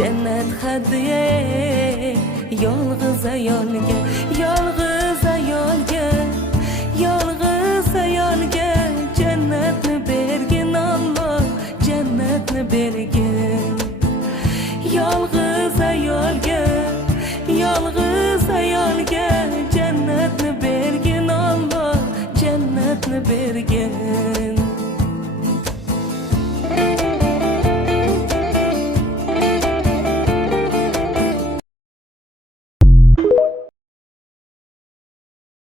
jannat hadiya yolg'iz ayolga, yolg'iz ayolga, yolg'iz ayolga jannatni bergin Alloh, jannatni bergin. Yolg'iz ayolga, yolg'iz